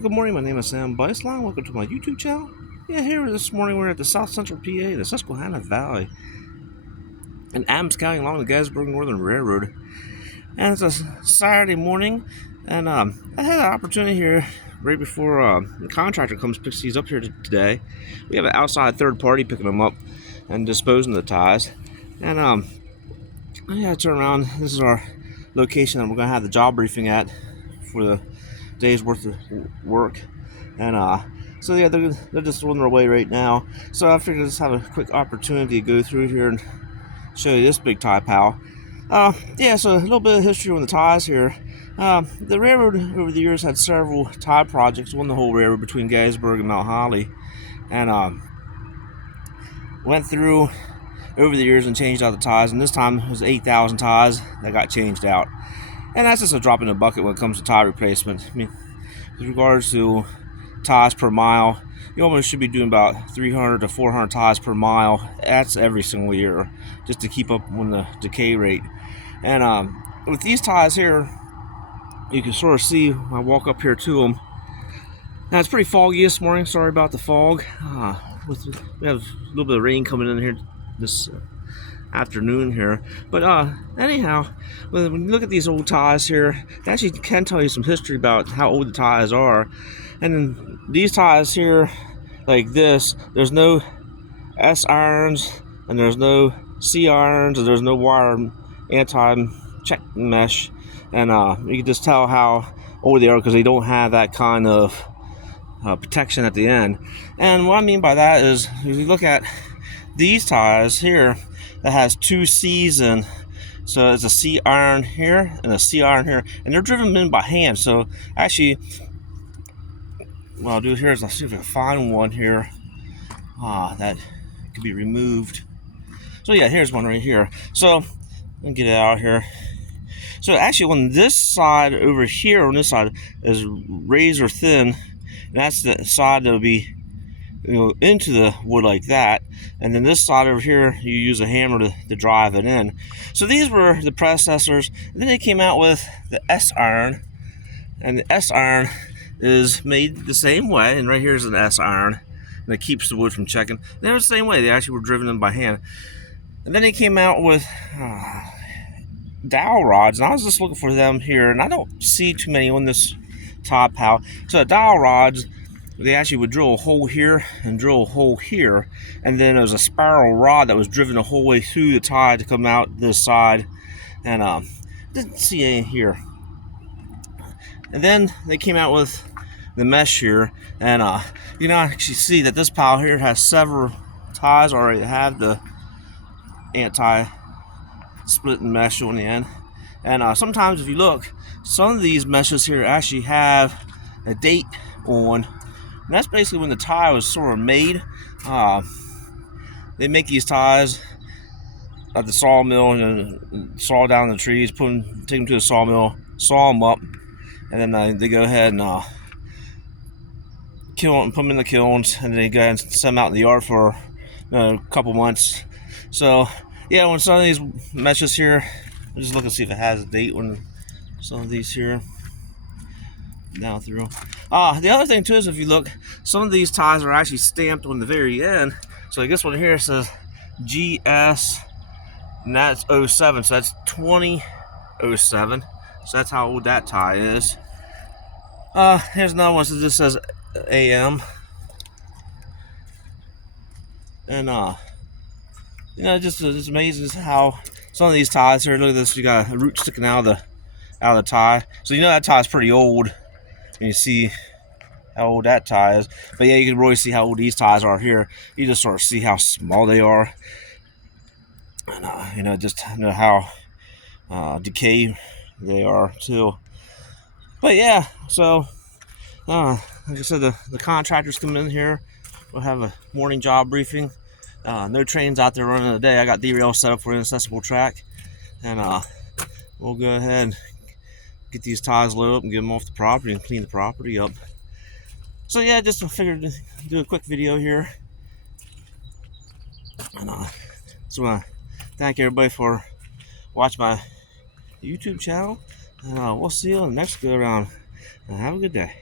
Good morning, my name is Sam Beisline. Welcome to my YouTube channel. Yeah, here this morning we're at the South Central PA, the Susquehanna Valley, in Adams County along the Gettysburg and Northern Railroad. And it's a Saturday morning, and I had an opportunity here right before the contractor comes picks these up here today. We have an outside third party picking them up and disposing of the ties. And I gotta turn around. This is our location that we're gonna have the job briefing at for the day's worth of work. And so yeah, they're just on their way right now. So I figured just have a quick opportunity to go through here and show you this big tie pile. Yeah, so a little bit of history on the ties here. The railroad over the years had several tie projects on the whole railroad between Gettysburg and Mount Holly, and went through over the years and changed out the ties. And this time it was 8,000 ties that got changed out, and that's just a drop in the bucket when it comes to tie replacement. I mean, with regards to ties per mile, you almost should be doing about 300 to 400 ties per mile. That's every single year, just to keep up with the decay rate. And with these ties here, you can sort of see when I walk up here to them. Now it's pretty foggy this morning. Sorry about the fog. We have a little bit of rain coming in here this afternoon here, but anyhow, when you look at these old ties here, they actually can tell you some history about how old the ties are. And then these ties here, like this, there's no S irons and there's no C irons and there's no wire anti-check mesh, and you can just tell how old they are because they don't have that kind of protection at the end. And what I mean by that is, if you look at these ties here, that has two C's in, so it's a C iron here and a C iron here, and they're driven in by hand. So actually, what I'll do here is I'll see if I can find one here that could be removed. So yeah, here's one right here. So let me get it out here. So actually, on this side over here, on this side is razor thin, and that's the side that would be, into the wood like that. And then this side over here, you use a hammer to drive it in. So these were the predecessors. And then they came out with the S iron, and the S iron is made the same way. And right here is an S iron, and it keeps the wood from checking. And they were the same way. They actually were driven in by hand. And then they came out with dowel rods, and I was just looking for them here, and I don't see too many on this top pile. So the dowel rods, they actually would drill a hole here and drill a hole here, and then there was a spiral rod that was driven the whole way through the tie to come out this side, and didn't see any here. And then they came out with the mesh here, and you can actually see that this pile here has several ties already that have the anti-split mesh on the end. And sometimes if you look, some of these meshes here actually have a date on. And that's basically when the tie was sort of made. They make these ties at the sawmill and saw down the trees, take them to the sawmill, saw them up, and then they go ahead and kill them and put them in the kilns, and then they go ahead and send them out in the yard for a couple months. So yeah, when some of these meshes here, I'll just look and see if it has a date on some of these here. Down through. The other thing too is, if you look, some of these ties are actually stamped on the very end. So like this one here says GS, and that's 07, so that's 2007. So that's how old that tie is. Here's another one. So this says AM, and just it's amazing how some of these ties here. Look at this. You got a root sticking out of the tie, so that tie is pretty old. And you see how old that tie is. But yeah, you can really see how old these ties are here. You just sort of see how small they are, and just how decayed they are too. But yeah, so like I said, the contractors come in here. We'll have a morning job briefing. No trains out there running today. I got derail set up for an accessible track, and we'll go ahead and get these ties loaded up and get them off the property and clean the property up. So yeah, just figured to do a quick video here, and so I thank everybody for watching my YouTube channel, and we'll see you on the next go around. Have a good day.